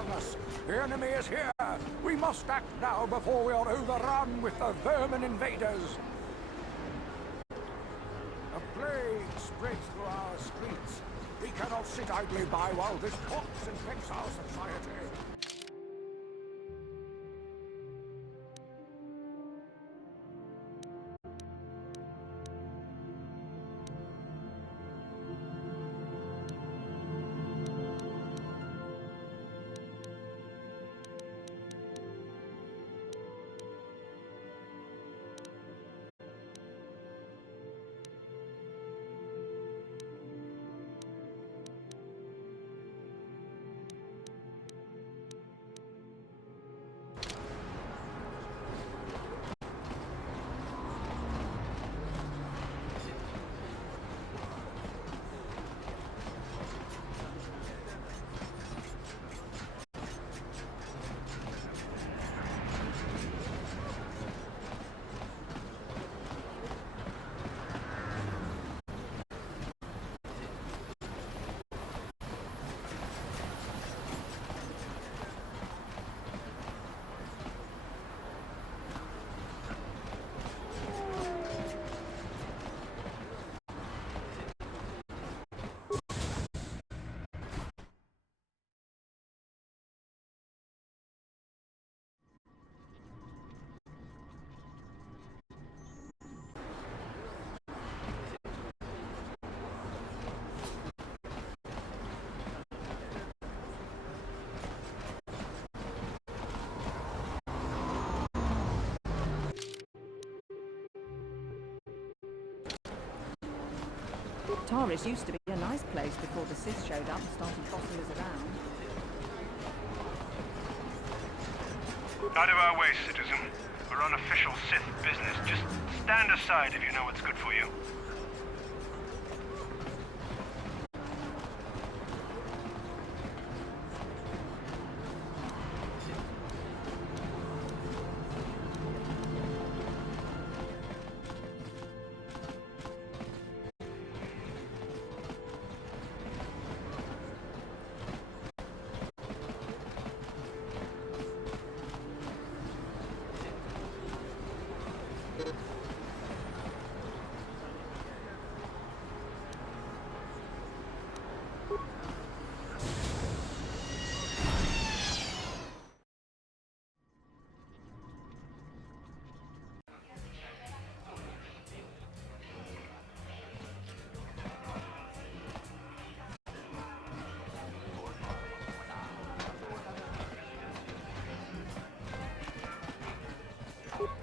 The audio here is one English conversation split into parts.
among us. The enemy is here. We must act now before we are overrun with the vermin invaders. A plague spreads through our streets. We cannot sit idly by while this pox infects our society. Taris used to be a nice place before the Sith showed up and started bossing us around. Out of our way, citizen. We're on official Sith business. Just stand aside if you know what's good for you.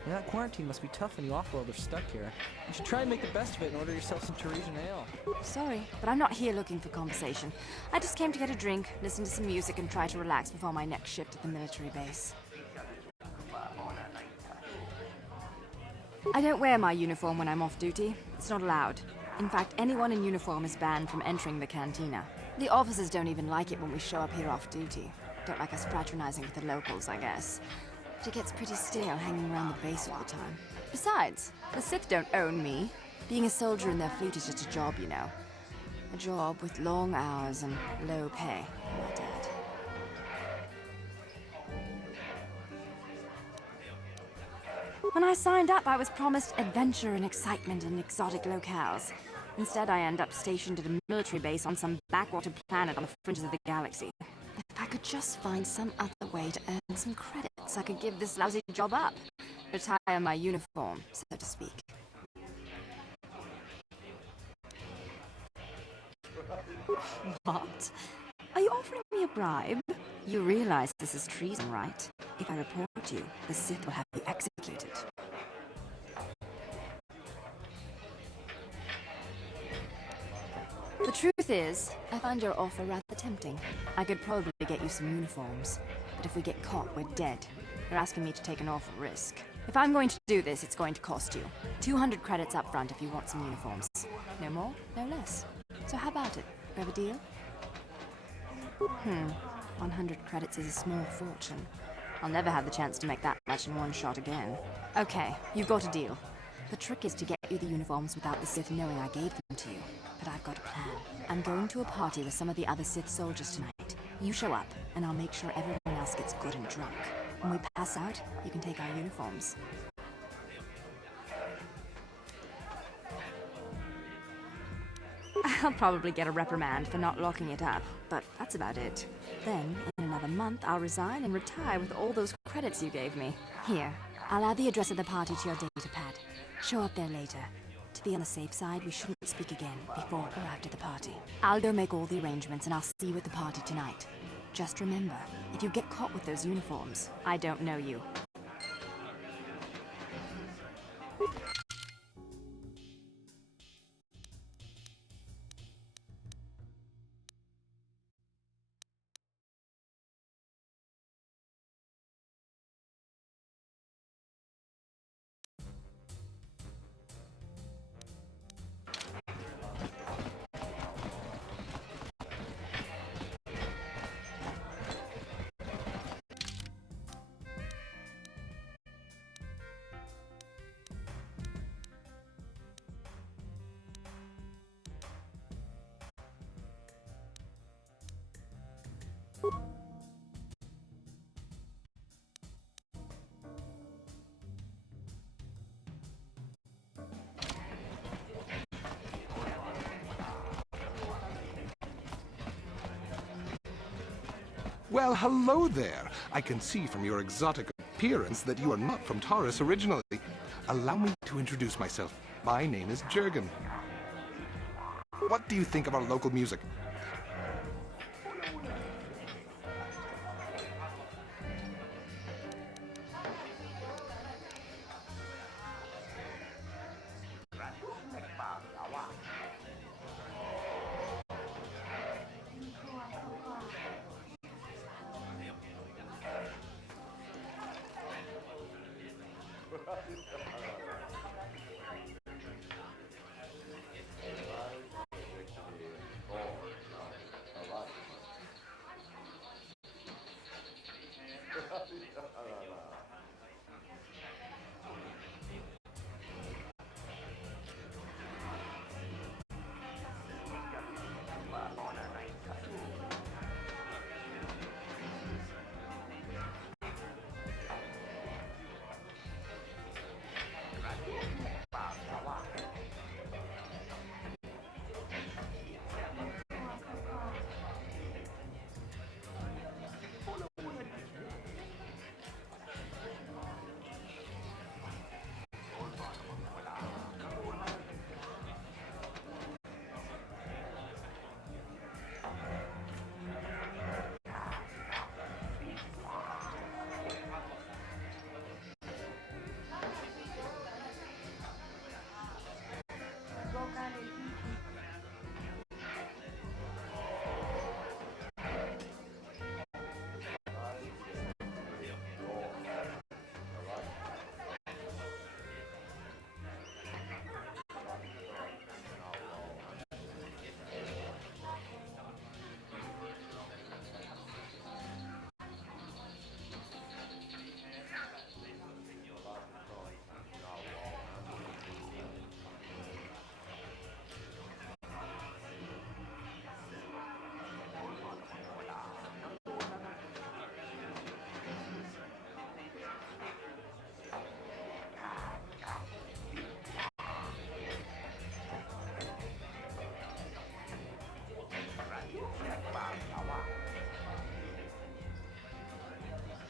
Yeah, that quarantine must be tough when you off-world are stuck here. You should try and make the best of it and order yourself some Teresian ale. Sorry, but I'm not here looking for conversation. I just came to get a drink, listen to some music, and try to relax before my next shift at the military base. I don't wear my uniform when I'm off duty. It's not allowed. In fact, anyone in uniform is banned from entering the cantina. The officers don't even like it when we show up here off duty. Don't like us fraternizing with the locals, I guess. But it gets pretty stale hanging around the base all the time. Besides, the Sith don't own me. Being a soldier in their fleet is just a job, you know. A job with long hours and low pay, my dad. When I signed up, I was promised adventure and excitement in exotic locales. Instead, I end up stationed at a military base on some backwater planet on the fringes of the galaxy. If I could just find some other way to earn some credits, I could give this lousy job up. Retire my uniform, so to speak. What? Are you offering me a bribe? You realize this is treason, right? If I report you, the Sith will have you executed. The truth is, I find your offer rather tempting. I could probably get you some uniforms. But if we get caught, we're dead. You're asking me to take an awful risk. If I'm going to do this, it's going to cost you. 200 credits up front if you want some uniforms. No more, no less. So how about it? We have a deal? 100 credits is a small fortune. I'll never have the chance to make that much in one shot again. Okay, you've got a deal. The trick is to get you the uniforms without the Sith knowing I gave them to you. But I've got a plan. I'm going to a party with some of the other Sith soldiers tonight. You show up, and I'll make sure everyone else gets good and drunk. When we pass out, you can take our uniforms. I'll probably get a reprimand for not locking it up, but that's about it. Then, in another month, I'll resign and retire with all those credits you gave me. Here, I'll add the address of the party to your datapad. Show up there later. To be on the safe side, we shouldn't speak again before or after the party. I'll go make all the arrangements and I'll see you at the party tonight. Just remember, if you get caught with those uniforms, I don't know you. Well, hello there. I can see from your exotic appearance that you are not from Taurus originally. Allow me to introduce myself. My name is Jurgen. What do you think of our local music?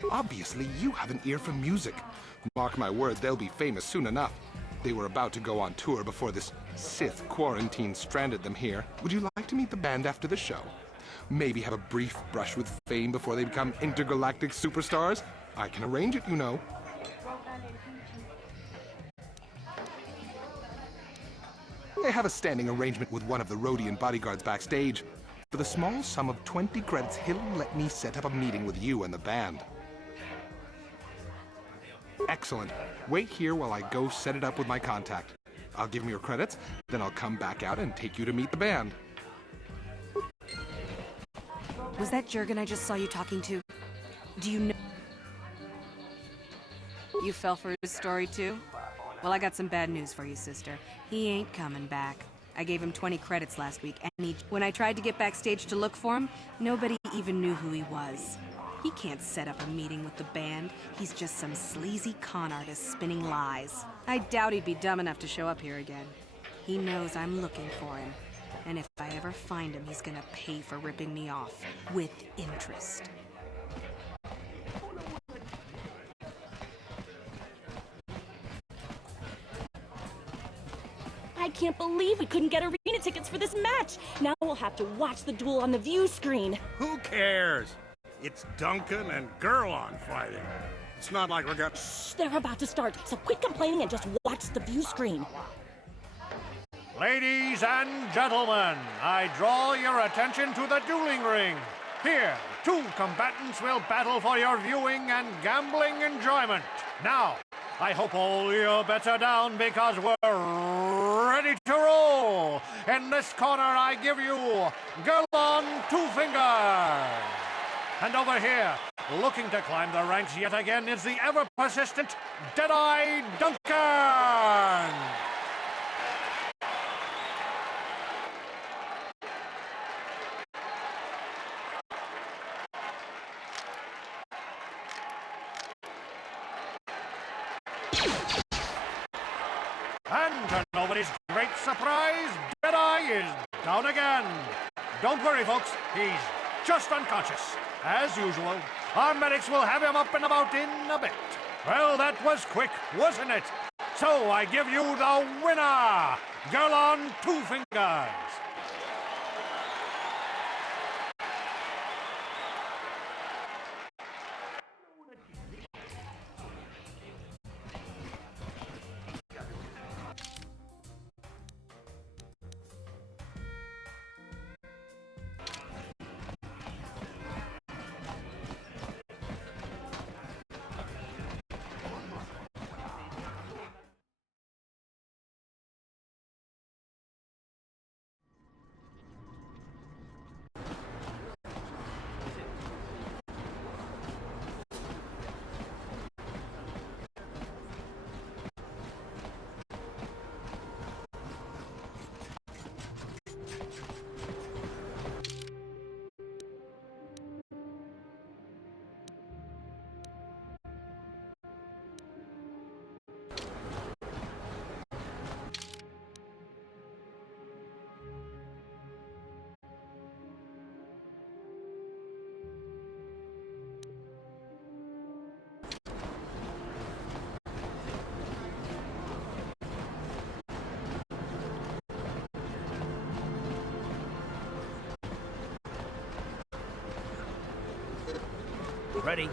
Obviously, you have an ear for music. Mark my word, they'll be famous soon enough. They were about to go on tour before this Sith quarantine stranded them here. Would you like to meet the band after the show? Maybe have a brief brush with fame before they become intergalactic superstars? I can arrange it, you know. I have a standing arrangement with one of the Rhodian bodyguards backstage. For the small sum of 20 credits, he'll let me set up a meeting with you and the band. Excellent. Wait here while I go set it up with my contact. I'll give him your credits, then I'll come back out and take you to meet the band. Was that Jurgen I just saw you talking to? Do you know? You fell for his story too? Well, I got some bad news for you, sister. He ain't coming back. I gave him 20 credits last week, and when I tried to get backstage to look for him, nobody even knew who he was. He can't set up a meeting with the band. He's just some sleazy con artist spinning lies. I doubt he'd be dumb enough to show up here again. He knows I'm looking for him. And if I ever find him, he's gonna pay for ripping me off. With interest. I can't believe we couldn't get arena tickets for this match. Now we'll have to watch the duel on the view screen. Who cares? It's Duncan and Gerlon fighting. It's not like we're got... Shh, they're about to start, so quit complaining and just watch the view screen. Ladies and gentlemen, I draw your attention to the dueling ring. Here, two combatants will battle for your viewing and gambling enjoyment. Now, I hope all your bets are down because we're ready to roll. In this corner, I give you Gerlon Two Fingers. And over here, looking to climb the ranks yet again, is the ever-persistent Deadeye Duncan. And to nobody's great surprise, Deadeye is down again. Don't worry, folks. He's just unconscious. As usual, our medics will have him up and about in a bit. Well, that was quick, wasn't it? So I give you the winner, Gerlon Two Fingers. Ready?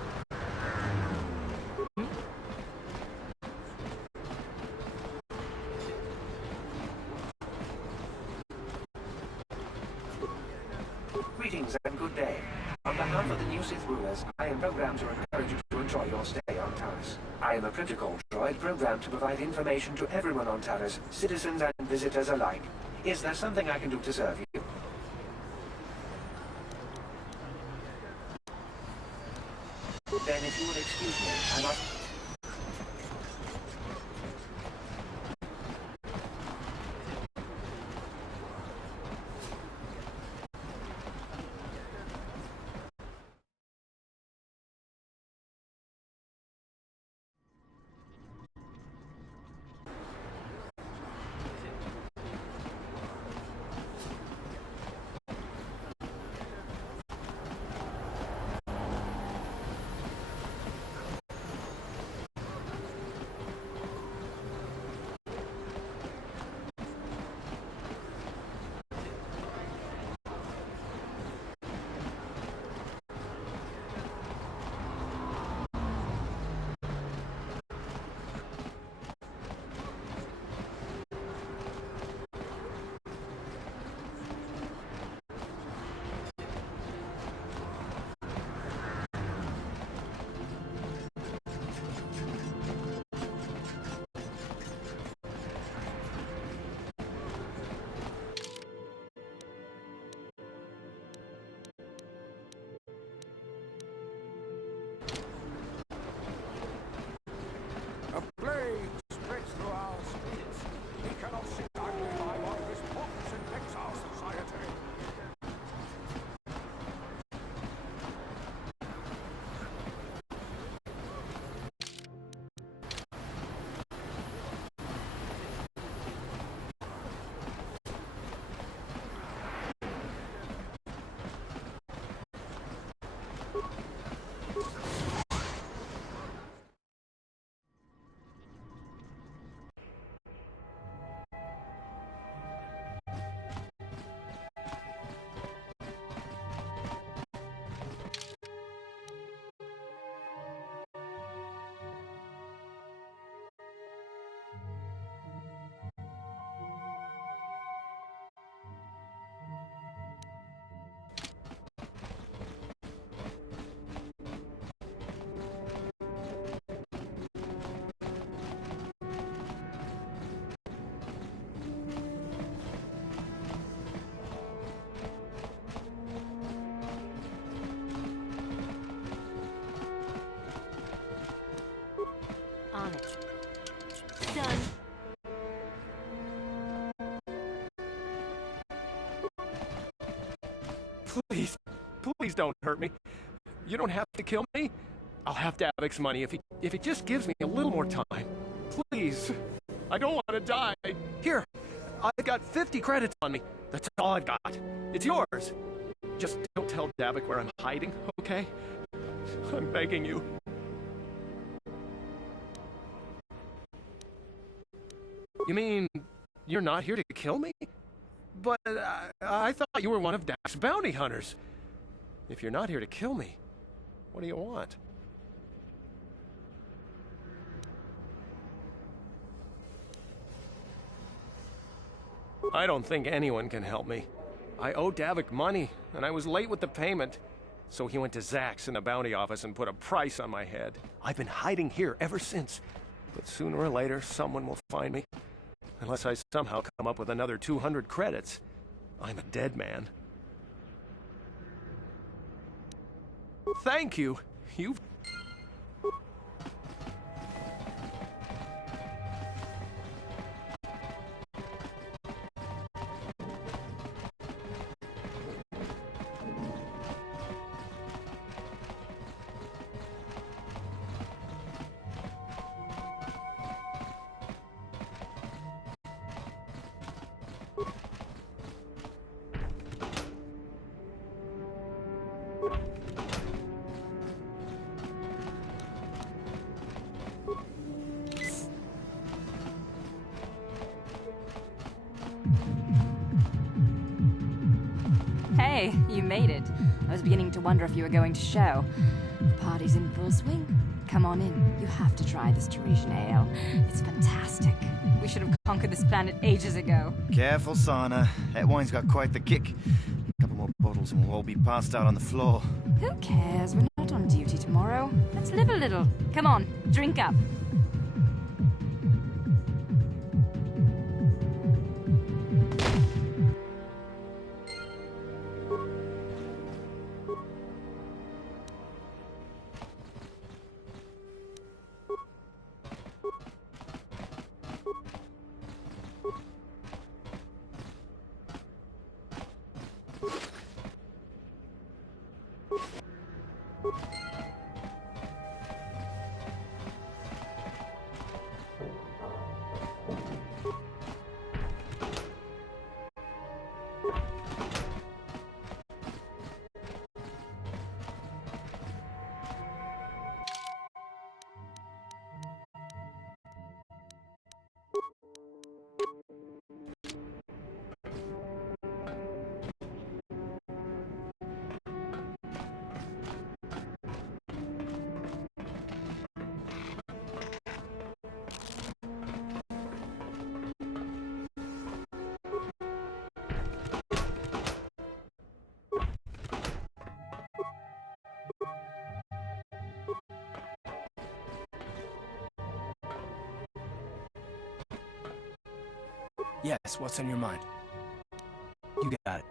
Greetings and good day. On behalf of the new Sith rulers, I am programmed to encourage you to enjoy your stay on Taris. I am a protocol droid programmed to provide information to everyone on Taris, citizens and visitors alike. Is there something I can do to serve you? Then if you will excuse me, I must... Please don't hurt me. You don't have to kill me. I'll have Davik's money if he just gives me a little more time. Please. I don't want to die. Here, I've got 50 credits on me. That's all I've got. It's yours. Just don't tell Davik where I'm hiding, okay? I'm begging you. You mean you're not here to kill me? But I thought you were one of Dak's bounty hunters. If you're not here to kill me, what do you want? I don't think anyone can help me. I owe Davik money, and I was late with the payment. So he went to Zach's in the bounty office and put a price on my head. I've been hiding here ever since. But sooner or later, someone will find me. Unless I somehow come up with another 200 credits. I'm a dead man. Thank you. You've... Hey, you made it. I was beginning to wonder if you were going to show. The party's in full swing. Come on in. You have to try this Teresian ale. It's fantastic. We should have conquered this planet ages ago. Careful, Sana. That wine's got quite the kick. A couple more bottles and we'll all be passed out on the floor. Who cares? We're not on duty tomorrow. Let's live a little. Come on, drink up. Yes, what's on your mind? You got it.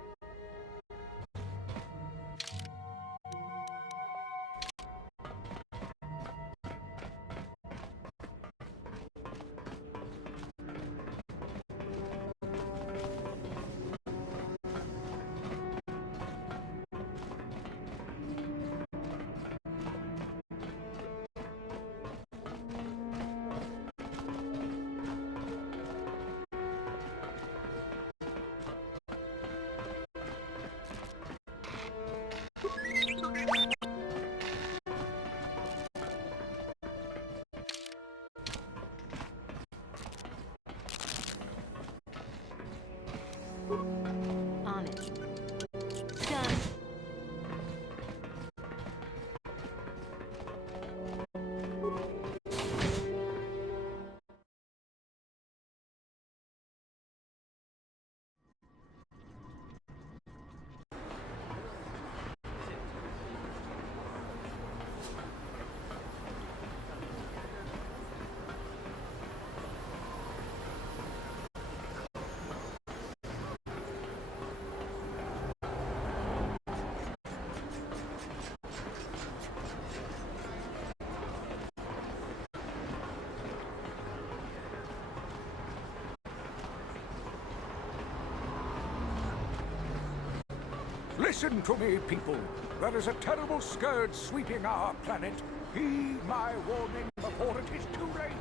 Listen to me, people. There is a terrible scourge sweeping our planet. Heed my warning before it is too late.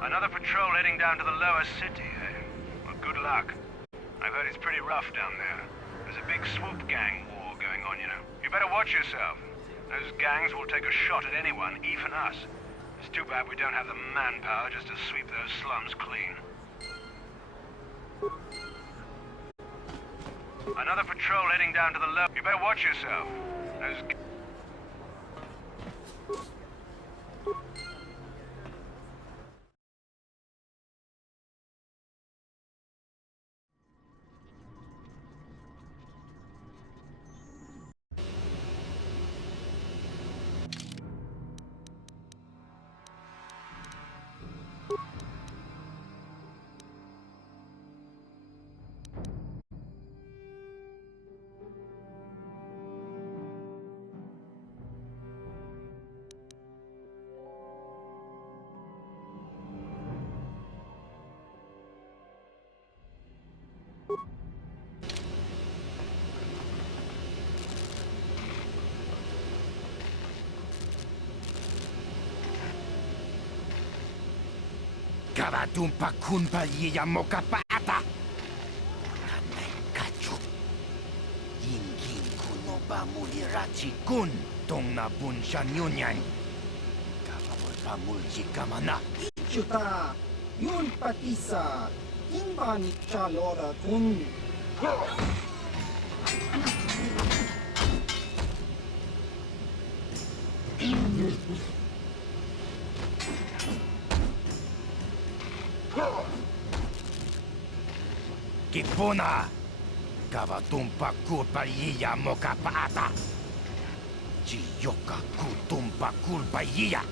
Another patrol heading down to the lower city, eh? Well, good luck. I've heard it's pretty rough down there. There's a big swoop gang war going on, you know. You better watch yourself. Those gangs will take a shot at anyone, even us. It's too bad we don't have the manpower just to sweep those slums clean. Another patrol heading down to the lower... You better watch yourself. Those... Kavatumpa kunpa yiya mokapata. Nanay kachu. Yingin kuno ba mulirachi kun. Tong na bunshan yunyan. Kavawal pa mulji kamana. Ichuta. Yun patisa. Ingba ni chalora kun. Kipuna! Kavatumpa kurpa yiya mokapata! Chiyoka kutumpa kurpa yiya!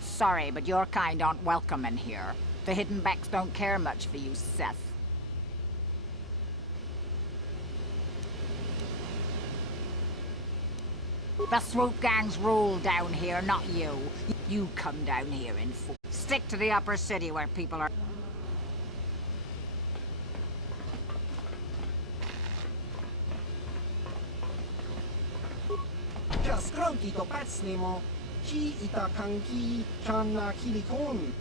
Sorry, but your kind aren't welcome in here. The hidden backs don't care much for you, Seth. The swoop gangs rule down here, not you. You come down here in full. Stick to the upper city where people are... Tanki to Patslimo, Chi ita kanki chana kilikon.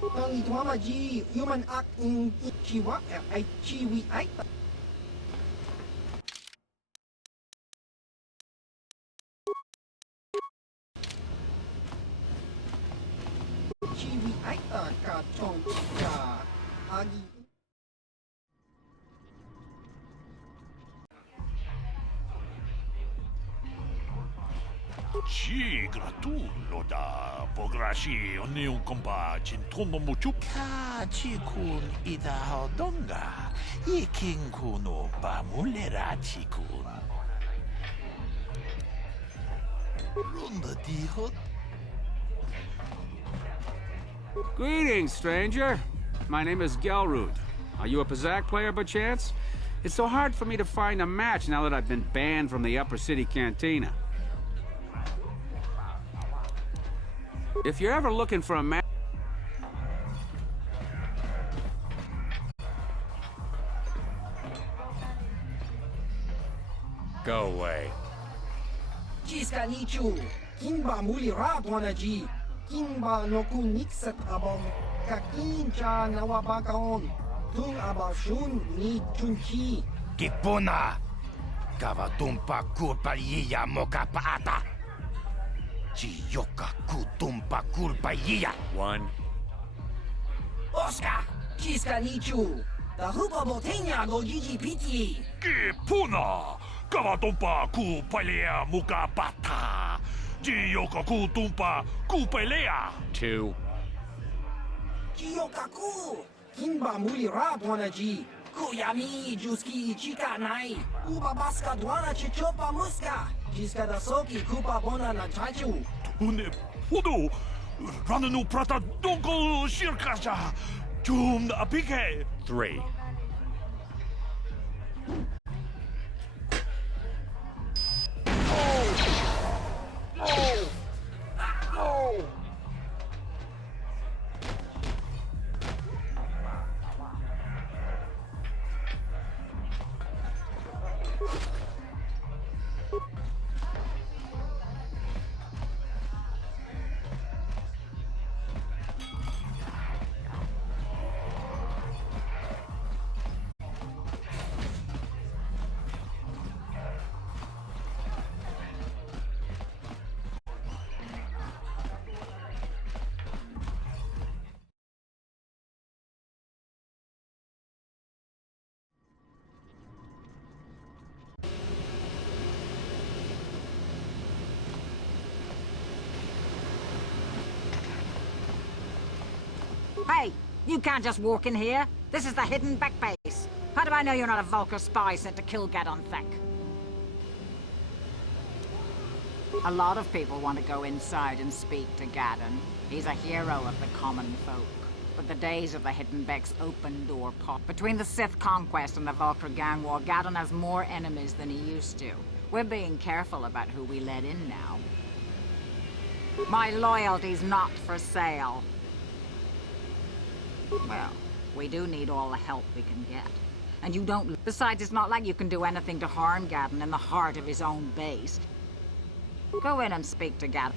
Tang itwama ji human act in chiwa ay chiwi ay. Chiwi ay ka chong ka agi. Ci gratullo da pograshi oni un compa cintomo muchu. Ka chikun ida hodonga. Ikin kuno ba mulera chikun. Runda di hot. Greetings, stranger. My name is Gelrud. Are you a Pazak player by chance? It's so hard for me to find a match now that I've been banned from the Upper City Cantina. If you're ever looking for a match... Go away. Chiska nichu, kimba muli ratwana ji, kimba no kuniksat abong, kakincha nawabakaon, tung abashun ni chunchi. Kipuna! Kavatumpa kulpa yiya moka paata! Chiyoka kutumpa kulpa yiya! One. Oscar, chiska nichu, the hupa botenya go jiji piti. Kipuna! Kavatumpa kupalea muka pata! Chiyoka kutumpa kupalea! Two. Chiyokaku, kimba muli ratwana ji. Kuyami juski chika nai, uba baska dwana chichopa muska, chiska da soki kupa bona na chachu. Tune pudu, rananu prata donko shirkasha, chum apike. Three. Hey, you can't just walk in here. This is the hidden back base. How do I know you're not a Vulcar spy sent to kill Gadon Thek? A lot of people want to go inside and speak to Gadon. He's a hero of the common folk. But the days of the Hidden Beck's open door pop. Between the Sith conquest and the Vulcar gang war, Gadon has more enemies than he used to. We're being careful about who we let in now. My loyalty's not for sale. Well, we do need all the help we can get. And you don't... Besides, it's not like you can do anything to harm Gadon in the heart of his own base. Go in and speak to Gadon.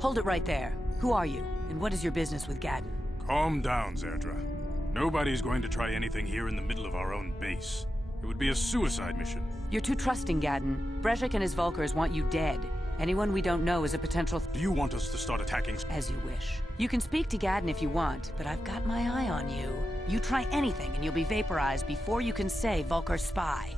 Hold it right there. Who are you, and what is your business with Gadon? Calm down, Zerdra. Nobody's going to try anything here in the middle of our own base. It would be a suicide mission. You're too trusting, Gadon. Brezhik and his Vulkars want you dead. Anyone we don't know is a potential... Do you want us to start attacking... As you wish. You can speak to Gadon if you want, but I've got my eye on you. You try anything and you'll be vaporized before you can say Vulcar spy.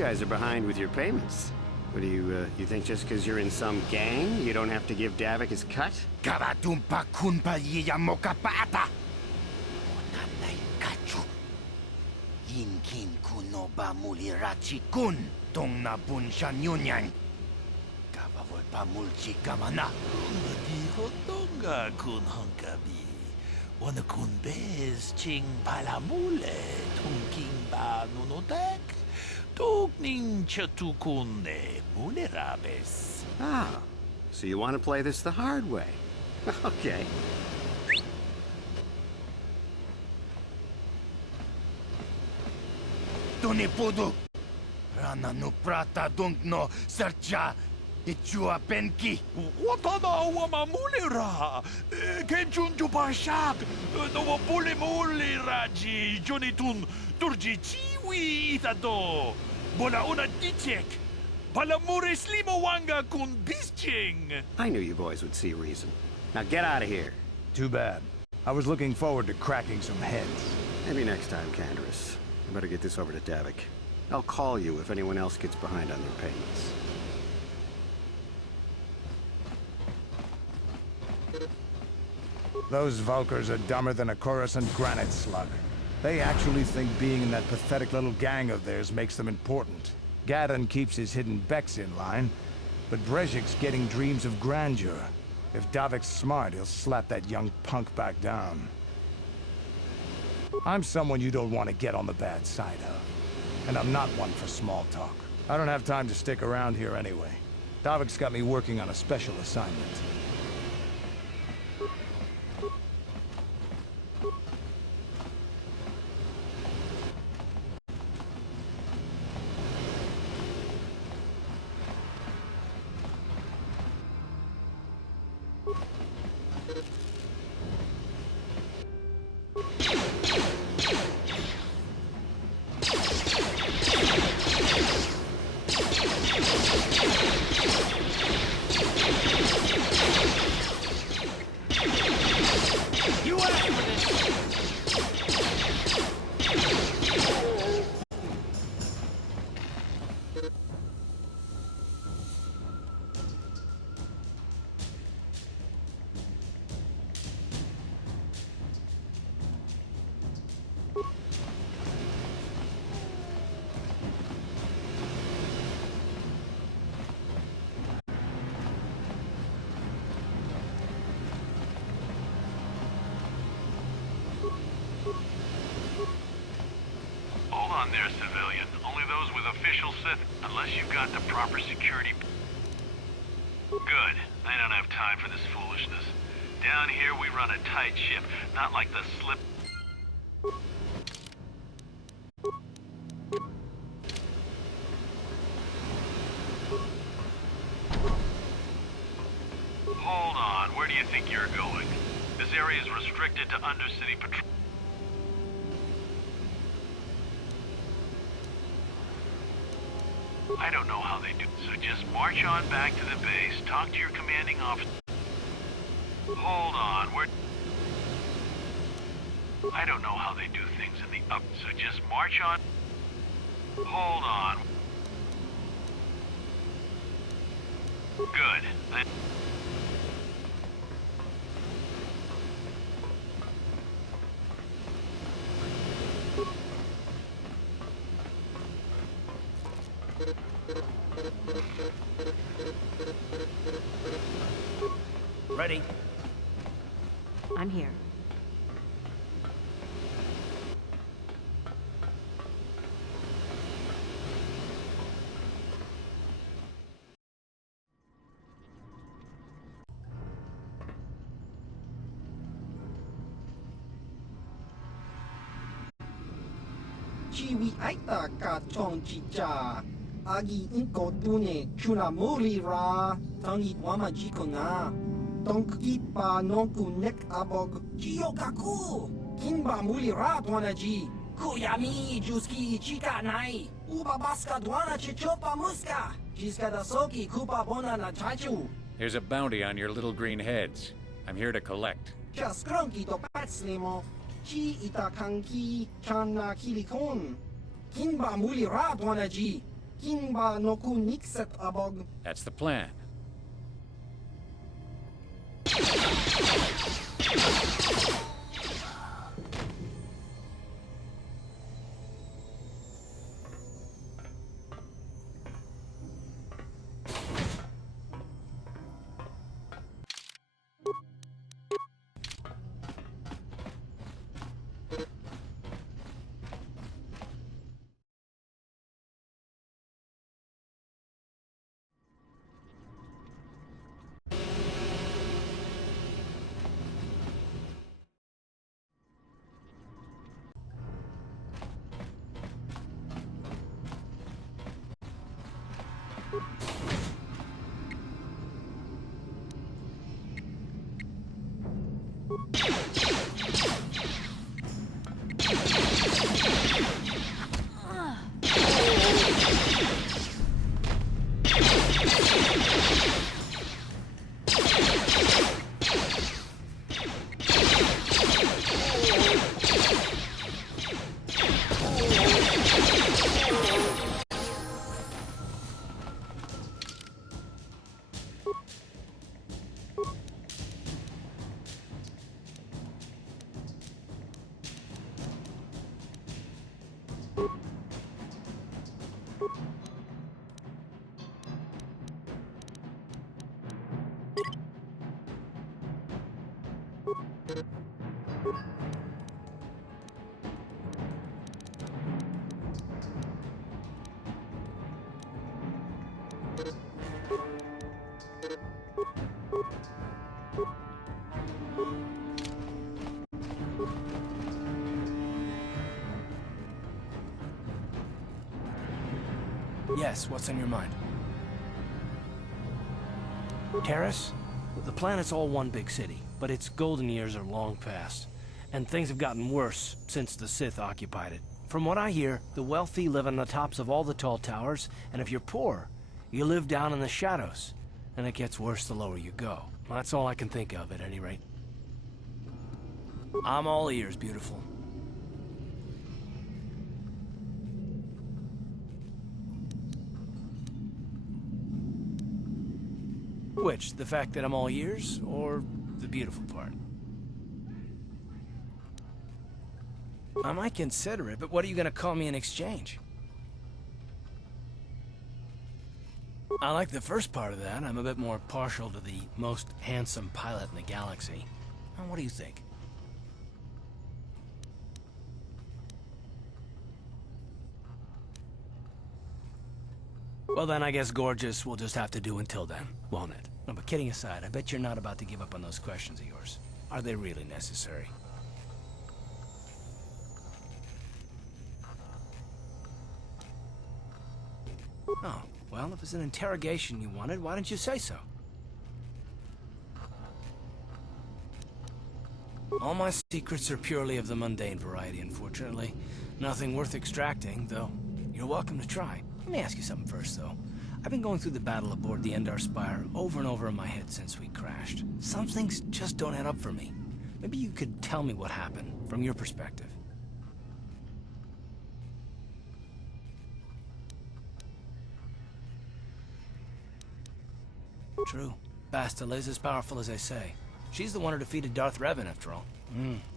guys are behind with your payments. What do you think just because you're in some gang, you don't have to give Davik his cut? Karatumpa kunpa yiyamokapata! Onanay kachu. Yinkin kuno ba mulirachi kun. Tong na bunsha nyunyang. Kavavoy pa mulchi kamana. Dijo tonga kun honkabi. Wana kun bez ching palamule. Tungking ba nunotek. Tukning chatukune mulerabes. Ah, so you want to play this the hard way? Okay. Tunipudu. Rana no prata dunkno sercha. Ichua penki. Watana wamamulera. Kenchunju pashak. No pule muleraji. Jonitun turji chiwi itado. Bola una dichek. Palamure slimowanga kun bisching. I knew you boys would see reason. Now get out of here. Too bad. I was looking forward to cracking some heads. Maybe next time, Canderous. I better get this over to Davik. I'll call you if anyone else gets behind on their payments. Those Vulkars are dumber than a Coruscant granite slug. They actually think being in that pathetic little gang of theirs makes them important. Gadon keeps his hidden Becks in line, but Brezhik's getting dreams of grandeur. If Davik's smart, he'll slap that young punk back down. I'm someone you don't want to get on the bad side of. And I'm not one for small talk. I don't have time to stick around here anyway. Davik's got me working on a special assignment. Hold on there, civilian. Only those with official Sith, unless you've got the proper security. Good. I don't have time for this foolishness. Down here, we run a tight ship, not like the slip... Hold on. Where do you think you're going? This area is restricted to undercity patrol. I don't know how they do, so just march on back to the base, talk to your commanding officer. Hold on, I don't know how they do things in the up, so just march on. Hold on. Good. Ready? I'm here. Chiwi aita ka chong chicha. Agi inko tune chuna muri ra. Tangi wama jiko na. Tonki pa nonku nek abog. Chiyokaku. Kinba muli ra dwanaji. Kuyami juski chika nai. Uba baska dwana chichopa muska. Jiska da soki kupa bona na chachu. There's a bounty on your little green heads. I'm here to collect. Just cronky to patslimo. Chi itakanki chana kilikon. Kinba muli ra dwanaji. Kimba no kun nikset abog. That's the plan. Yes, what's on your mind? Terrace? The planet's all one big city, but its golden years are long past. And things have gotten worse since the Sith occupied it. From what I hear, the wealthy live on the tops of all the tall towers, and if you're poor, you live down in the shadows. And it gets worse the lower you go. That's all I can think of, at any rate. I'm all ears, beautiful. Which, the fact that I'm all ears, or the beautiful part? I might consider it, but what are you gonna call me in exchange? I like the first part of that. I'm a bit more partial to the most handsome pilot in the galaxy. What do you think? Well then, I guess gorgeous will just have to do until then, won't it? No, but kidding aside, I bet you're not about to give up on those questions of yours. Are they really necessary? Oh, well, if it's an interrogation you wanted, why didn't you say so? All my secrets are purely of the mundane variety, unfortunately. Nothing worth extracting, though you're welcome to try. Let me ask you something first, though. I've been going through the battle aboard the Endar Spire over and over in my head since we crashed. Some things just don't add up for me. Maybe you could tell me what happened, from your perspective. True. Bastila is as powerful as they say. She's the one who defeated Darth Revan, after all.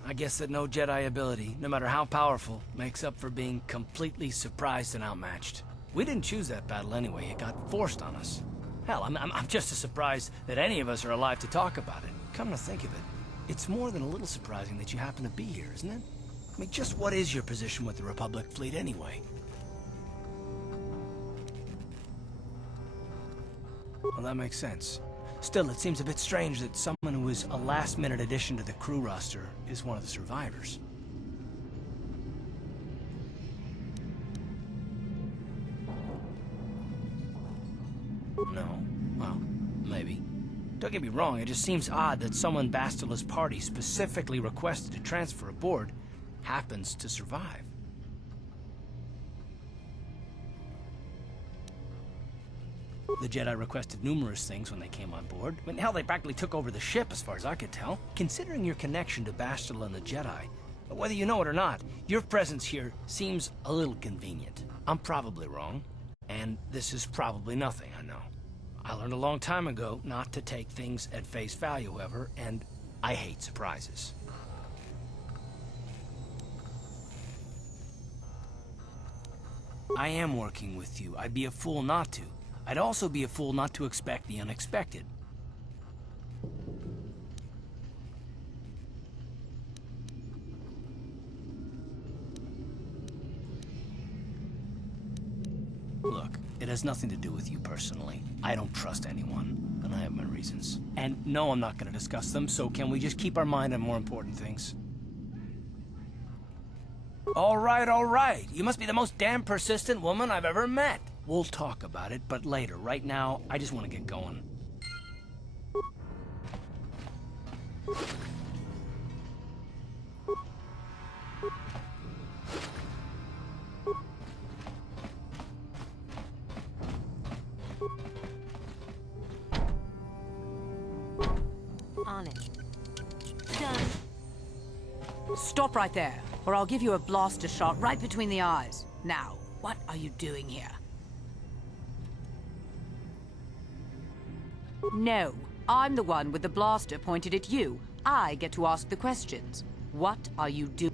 I guess that no Jedi ability, no matter how powerful, makes up for being completely surprised and outmatched. We didn't choose that battle anyway. It got forced on us. Hell, I'm just as surprised that any of us are alive to talk about it. Come to think of it, it's more than a little surprising that you happen to be here, isn't it? I mean, just what is your position with the Republic fleet anyway? Well, that makes sense. Still, it seems a bit strange that someone who is a last-minute addition to the crew roster is one of the survivors. No. Well, maybe. Don't get me wrong, it just seems odd that someone Bastila's party specifically requested to transfer aboard happens to survive. The Jedi requested numerous things when they came on board. I mean, hell, they practically took over the ship, as far as I could tell. Considering your connection to Bastila and the Jedi, whether you know it or not, your presence here seems a little convenient. I'm probably wrong. And this is probably nothing, I know. I learned a long time ago not to take things at face value ever, and I hate surprises. I am working with you. I'd be a fool not to. I'd also be a fool not to expect the unexpected. Look, it has nothing to do with you personally. I don't trust anyone, and I have my reasons. And no, I'm not going to discuss them, so can we just keep our mind on more important things? All right. You must be the most damn persistent woman I've ever met. We'll talk about it, but later. Right now, I just want to get going. On it. Done. Stop right there, or I'll give you a blaster shot right between the eyes. Now, what are you doing here? No, I'm the one with the blaster pointed at you. I get to ask the questions. What are you doing?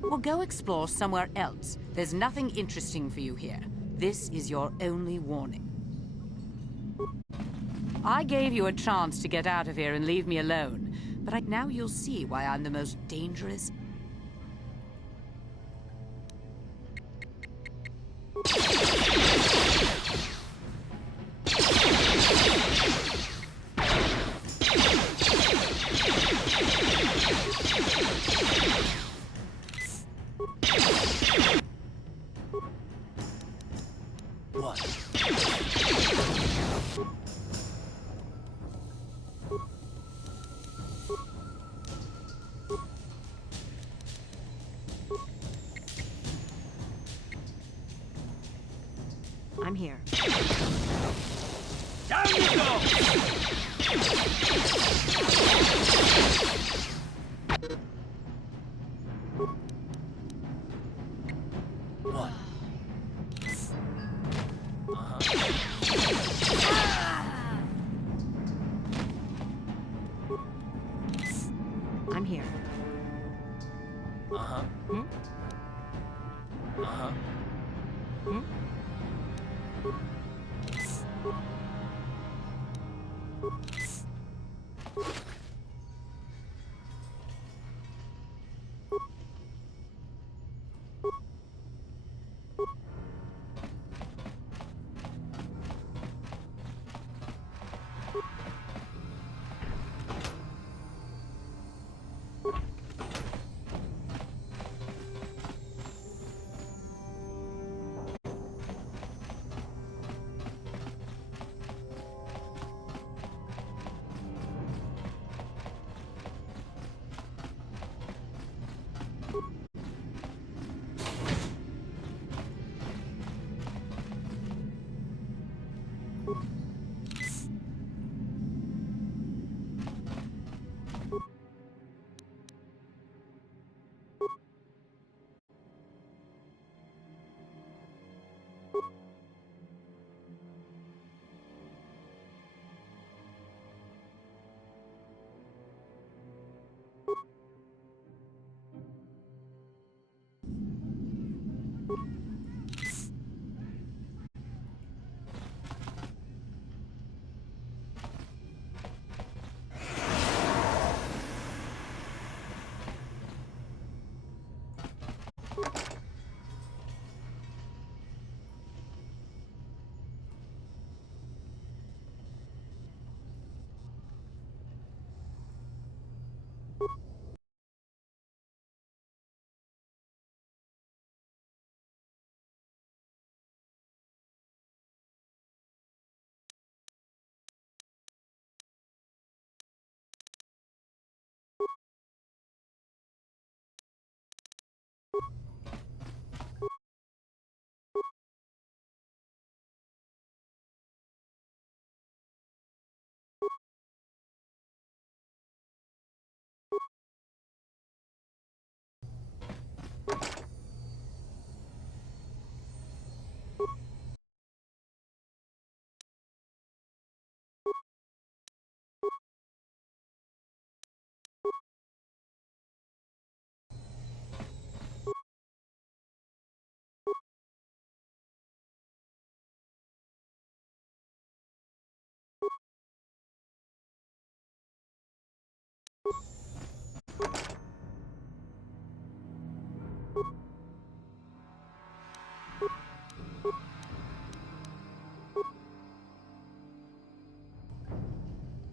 Well, go explore somewhere else. There's nothing interesting for you here. This is your only warning. I gave you a chance to get out of here and leave me alone, but now you'll see why I'm the most dangerous. What? I'm here. Down you go! What? I'm here. Uh-huh. Hmm? Uh-huh. Hmm?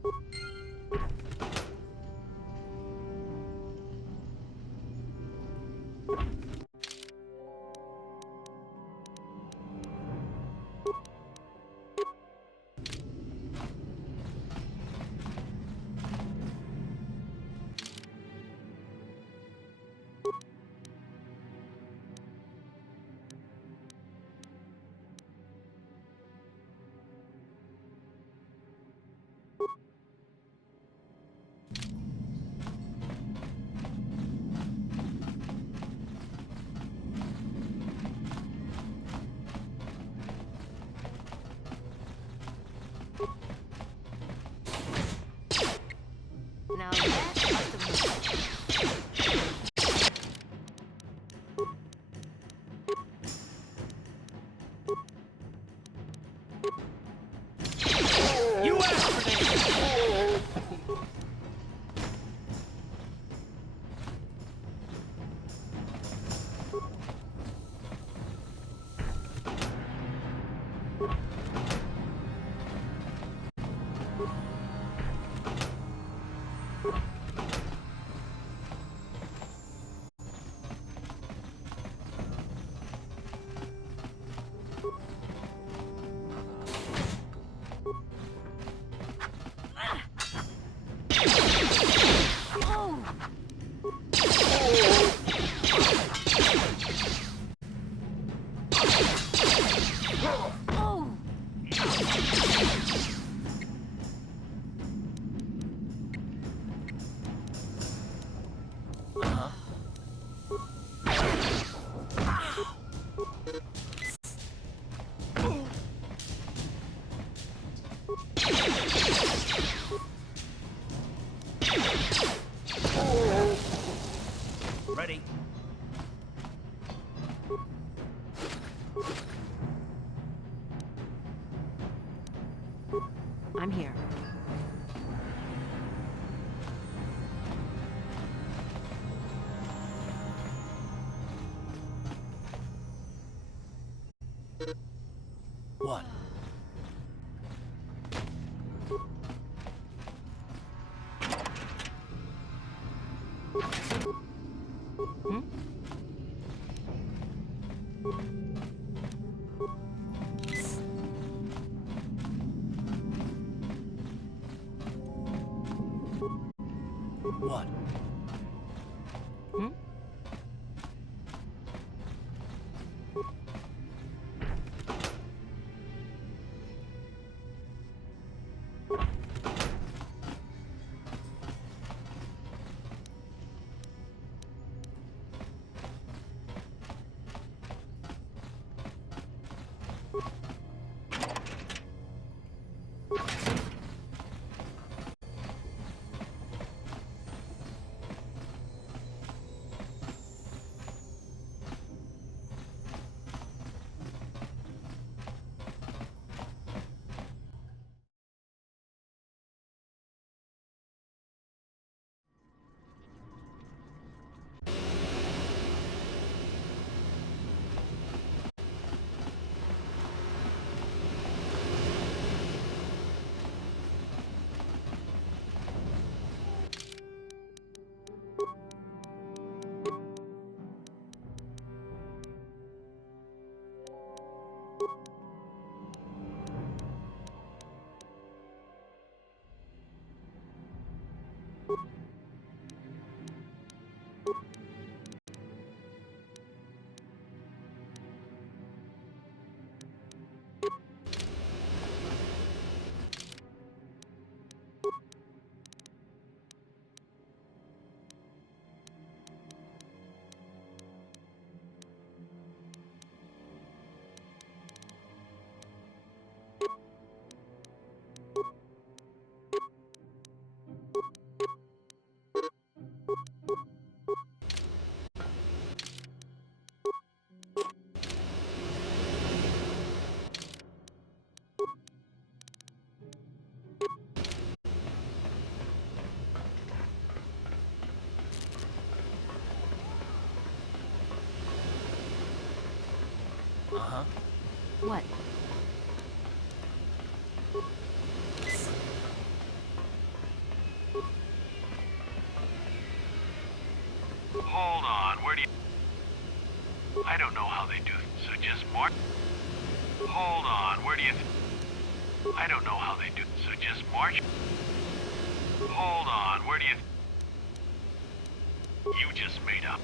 Now that must have You asked for this! Ready. I'm here. What? What? Uh-huh. What? Hold on, where do you... I don't know how they do, so just march... Hold on, where do you... I don't know how they do, so just march... Hold on, where do you... You just made up.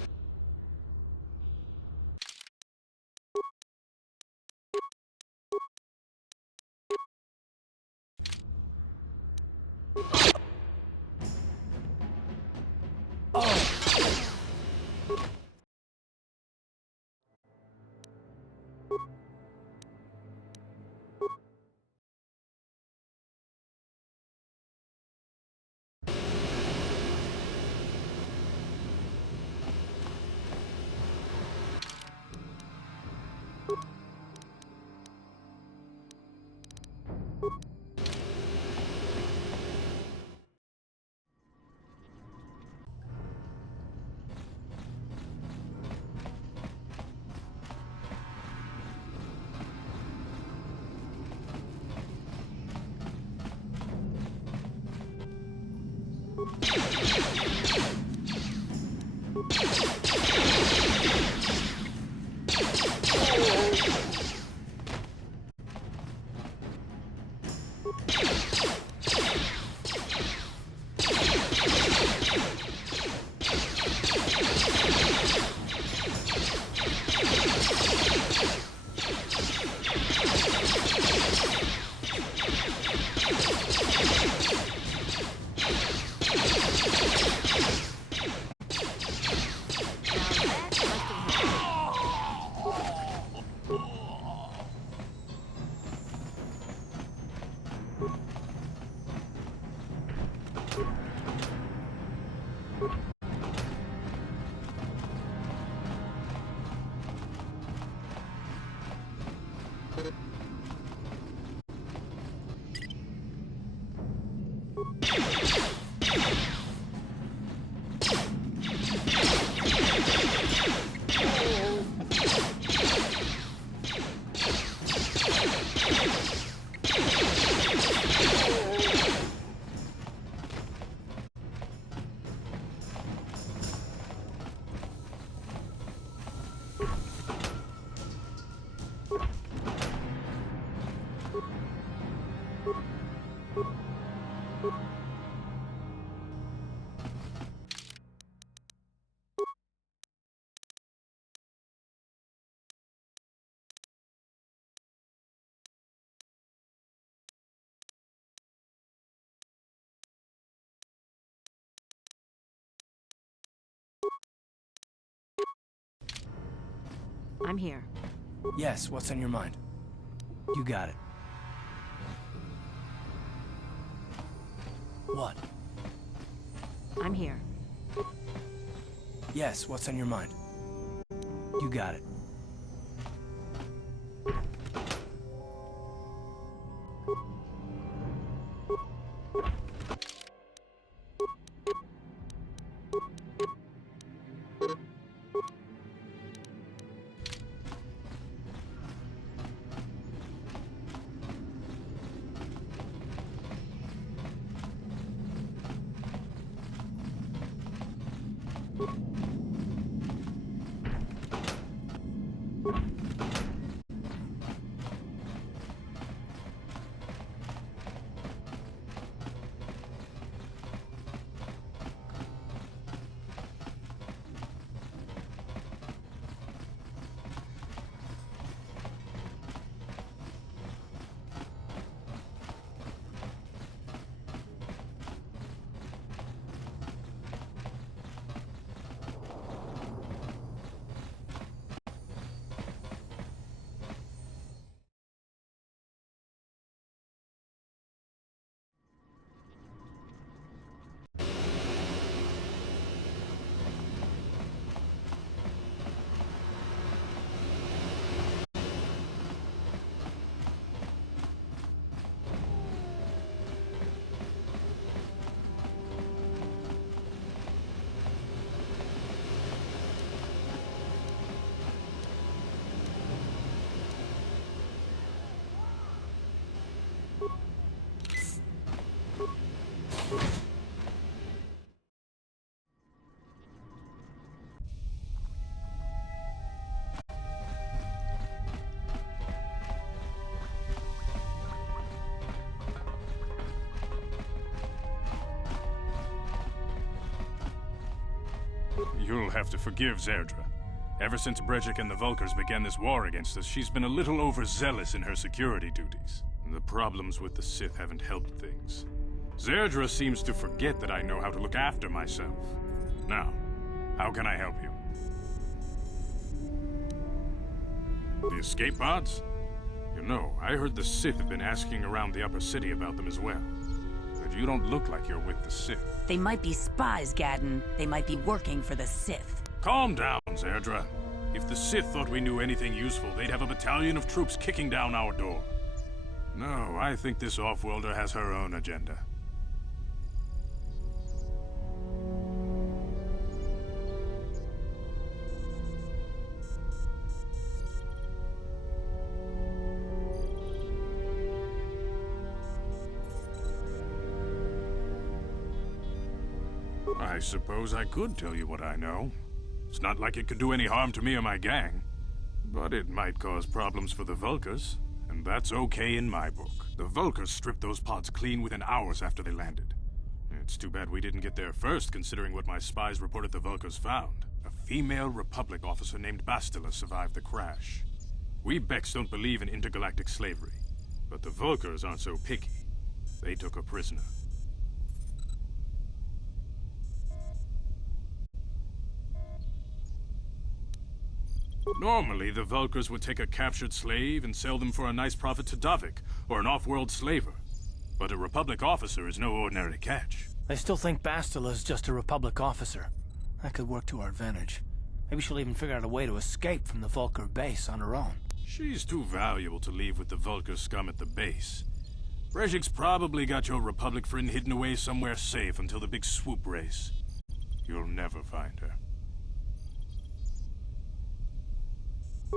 I'm here. Yes, what's on your mind? You got it. What? I'm here. Yes, what's on your mind? You got it. You'll have to forgive Zerdra. Ever since Brejik and the Vulkars began this war against us, she's been a little overzealous in her security duties. The problems with the Sith haven't helped things. Zerdra seems to forget that I know how to look after myself. Now, how can I help you? The escape pods? You know, I heard the Sith have been asking around the upper city about them as well. But you don't look like you're with the Sith. They might be spies, Gadden. They might be working for the Sith. Calm down, Zerdra. If the Sith thought we knew anything useful, they'd have a battalion of troops kicking down our door. No, I think this off-worlder has her own agenda. I suppose I could tell you what I know. It's not like it could do any harm to me or my gang. But it might cause problems for the Vulkars, and that's okay in my book. The Vulkars stripped those pods clean within hours after they landed. It's too bad we didn't get there first, considering what my spies reported the Vulkars found. A female Republic officer named Bastila survived the crash. We Becks don't believe in intergalactic slavery, but the Vulkars aren't so picky. They took her prisoner. Normally, the Vulkars would take a captured slave and sell them for a nice profit to Davik, or an off-world slaver. But a Republic officer is no ordinary catch. I still think Bastila's just a Republic officer. That could work to our advantage. Maybe she'll even figure out a way to escape from the Vulkar base on her own. She's too valuable to leave with the Vulkar scum at the base. Brejik's probably got your Republic friend hidden away somewhere safe until the big swoop race. You'll never find her.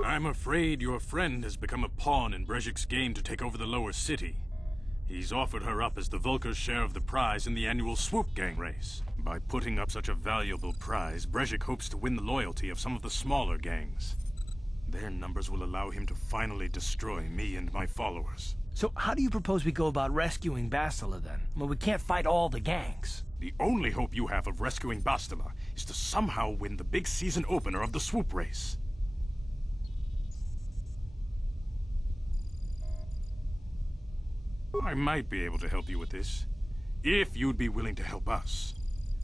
I'm afraid your friend has become a pawn in Brejik's game to take over the lower city. He's offered her up as the Vulkar's share of the prize in the annual Swoop Gang race. By putting up such a valuable prize, Brejik hopes to win the loyalty of some of the smaller gangs. Their numbers will allow him to finally destroy me and my followers. So how do you propose we go about rescuing Bastila then? Well, we can't fight all the gangs. The only hope you have of rescuing Bastila is to somehow win the big season opener of the Swoop race. I might be able to help you with this, if you'd be willing to help us.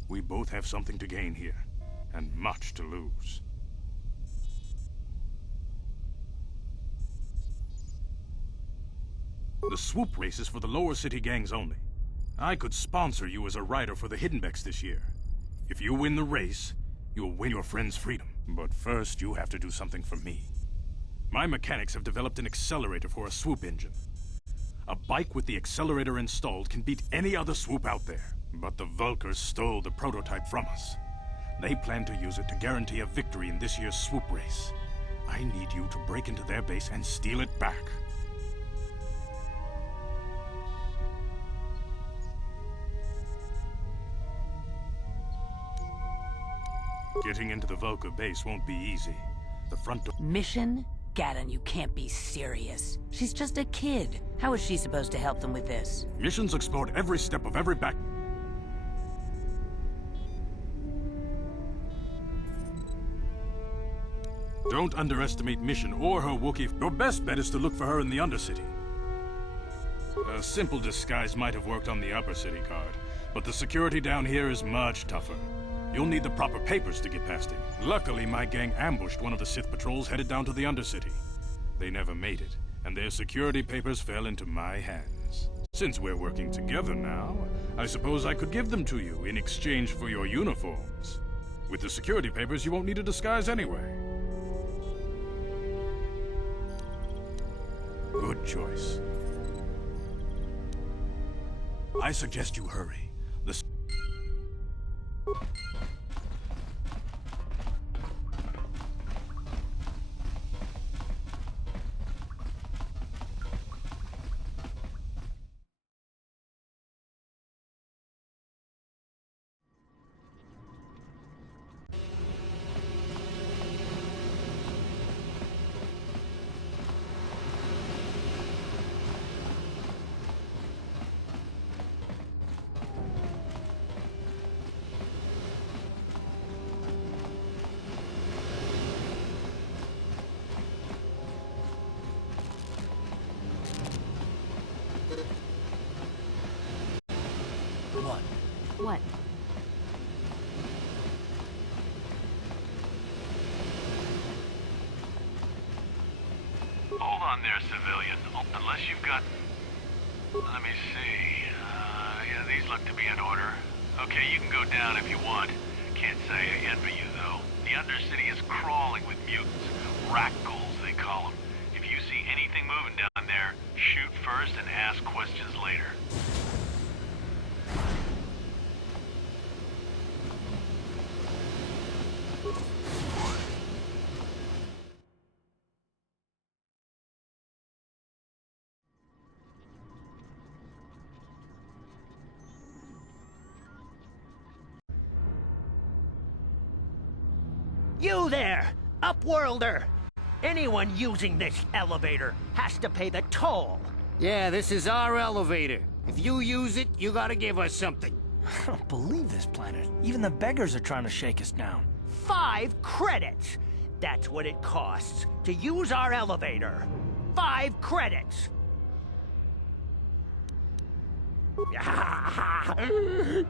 We both have something to gain here, and much to lose. The swoop race is for the lower city gangs only. I could sponsor you as a rider for the Hiddenbecks this year. If you win the race, you'll win your friend's freedom. But first, you have to do something for me. My mechanics have developed an accelerator for a swoop engine. A bike with the accelerator installed can beat any other swoop out there. But the Vulkars stole the prototype from us. They plan to use it to guarantee a victory in this year's swoop race. I need you to break into their base and steal it back. Getting into the Vulkar base won't be easy. The front door... Mission? Gadden, you can't be serious. She's just a kid. How is she supposed to help them with this? Mission's explored every step of every back... Don't underestimate Mission or her Wookiee. Your best bet is to look for her in the Undercity. A simple disguise might have worked on the Upper City card, but the security down here is much tougher. You'll need the proper papers to get past him. Luckily, my gang ambushed one of the Sith patrols headed down to the Undercity. They never made it, and their security papers fell into my hands. Since we're working together now, I suppose I could give them to you in exchange for your uniforms. With the security papers, you won't need a disguise anyway. Good choice. I suggest you hurry. What? What? Hold on there, civilian. Unless you've got... Let me see. Yeah, these look to be in order. Okay, you can go down if you want. Can't say I envy you, though. The Undercity is crawling with mutants. Rackles, they call them. If you see anything moving down there, shoot first and ask questions later. You there, Upworlder! Anyone using this elevator has to pay the toll. Yeah, this is our elevator. If you use it, you gotta give us something. I don't believe this planet. Even the beggars are trying to shake us down. 5 credits! That's what it costs to use our elevator. 5 credits!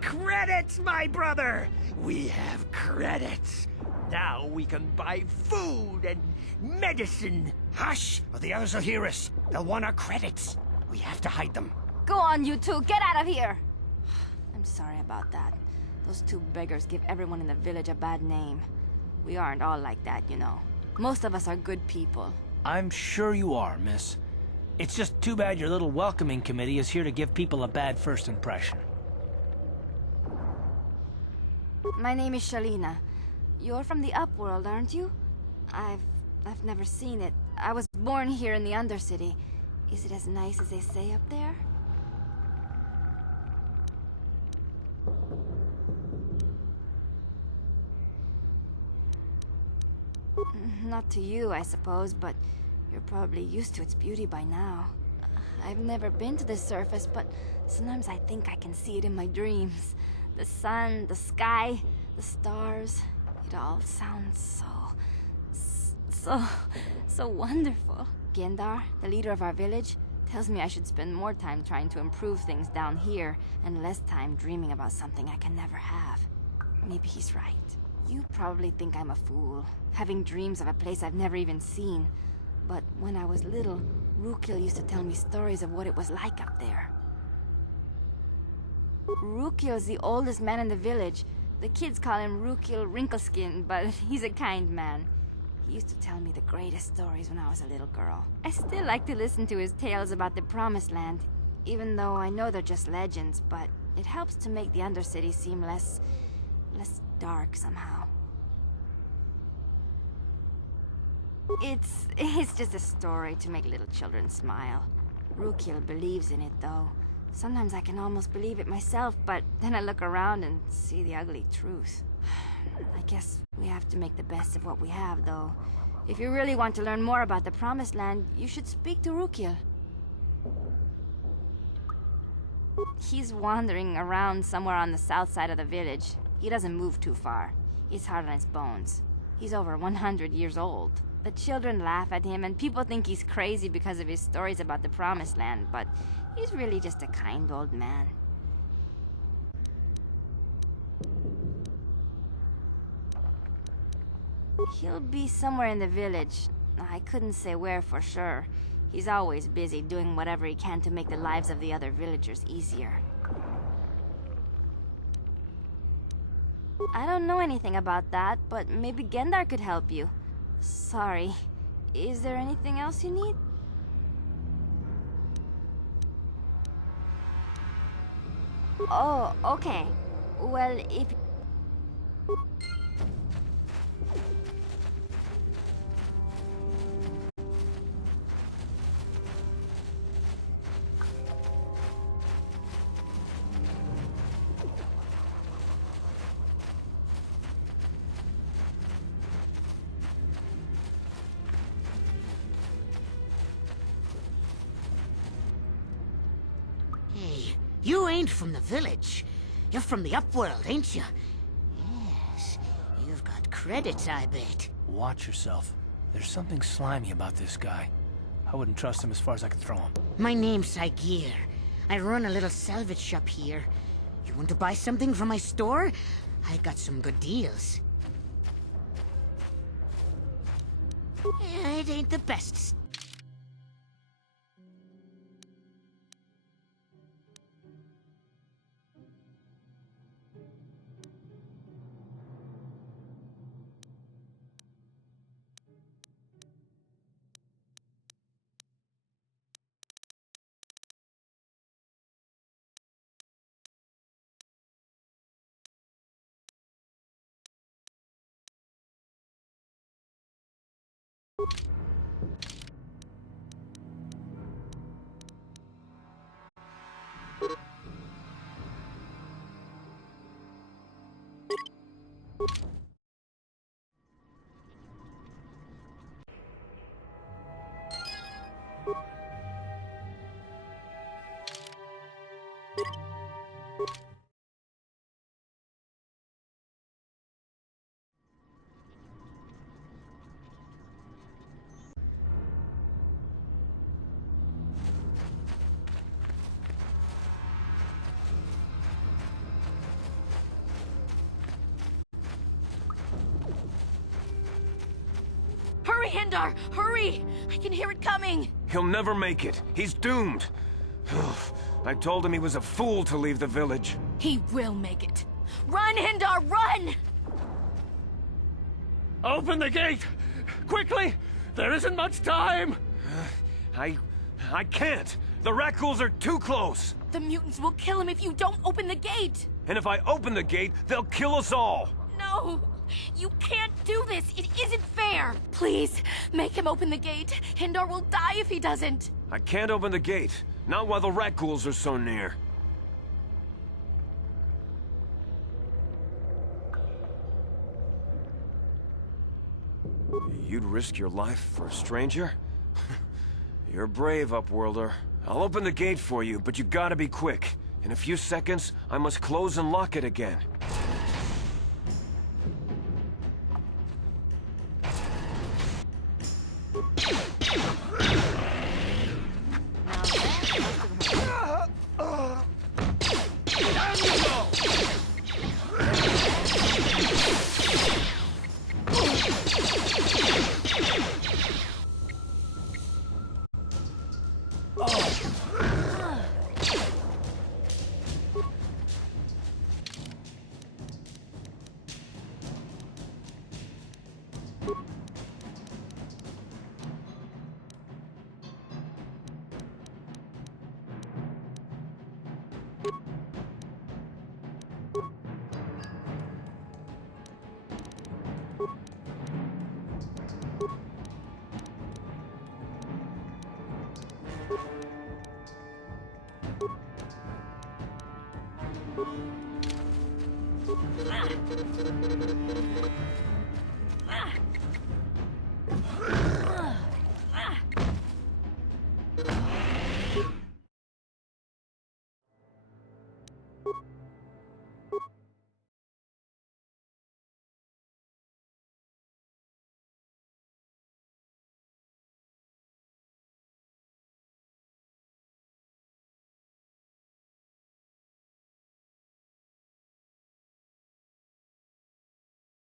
Credits, my brother! We have credits. Now we can buy food and medicine. Hush, or the others will hear us. They'll want our credits. We have to hide them. Go on, you two. Get out of here. I'm sorry about that. Those 2 beggars give everyone in the village a bad name. We aren't all like that, you know. Most of us are good people. I'm sure you are, miss. It's just too bad your little welcoming committee is here to give people a bad first impression. My name is Shalina. You're from the Upworld, aren't you? I've never seen it. I was born here in the Undercity. Is it as nice as they say up there? Not to you, I suppose, but you're probably used to its beauty by now. I've never been to the surface, but sometimes I think I can see it in my dreams. The sun, the sky, the stars. It all sounds so wonderful. Gendar, the leader of our village, tells me I should spend more time trying to improve things down here and less time dreaming about something I can never have. Maybe he's right. You probably think I'm a fool, having dreams of a place I've never even seen. But when I was little, Rukil used to tell me stories of what it was like up there. Rukil's the oldest man in the village. The kids call him Rukil Wrinkleskin, but he's a kind man. He used to tell me the greatest stories when I was a little girl. I still like to listen to his tales about the Promised Land, even though I know they're just legends, but it helps to make the Undercity seem less dark somehow. It's just a story to make little children smile. Rukil believes in it, though. Sometimes I can almost believe it myself, but then I look around and see the ugly truth. I guess we have to make the best of what we have, though. If you really want to learn more about the Promised Land, you should speak to Rukil. He's wandering around somewhere on the south side of the village. He doesn't move too far. He's hard on his bones. He's over 100 years old. The children laugh at him, and people think he's crazy because of his stories about the Promised Land, but he's really just a kind old man. He'll be somewhere in the village. I couldn't say where for sure. He's always busy doing whatever he can to make the lives of the other villagers easier. I don't know anything about that, but maybe Gendar could help you. Sorry. Is there anything else you need? Oh, okay. Well, if... Hey, you ain't from the village. You're from the Upworld, ain't you? Yes, you've got credits, I bet. Watch yourself. There's something slimy about this guy. I wouldn't trust him as far as I could throw him. My name's Saigir. I run a little salvage shop here. You want to buy something from my store? I got some good deals. Yeah, it ain't the best. Hurry, Hindar! Hurry! I can hear it coming! He'll never make it. He's doomed. I told him he was a fool to leave the village. He will make it. Run, Hindar, run! Open the gate! Quickly! There isn't much time! I can't! The Rakghouls are too close! The mutants will kill him if you don't open the gate! And if I open the gate, they'll kill us all! No! You can't do this! It isn't fair! Please, make him open the gate. Hindar will die if he doesn't. I can't open the gate. Not while the Rakghouls are so near. You'd risk your life for a stranger? You're brave, Upworlder. I'll open the gate for you, but you gotta be quick. In a few seconds, I must close and lock it again.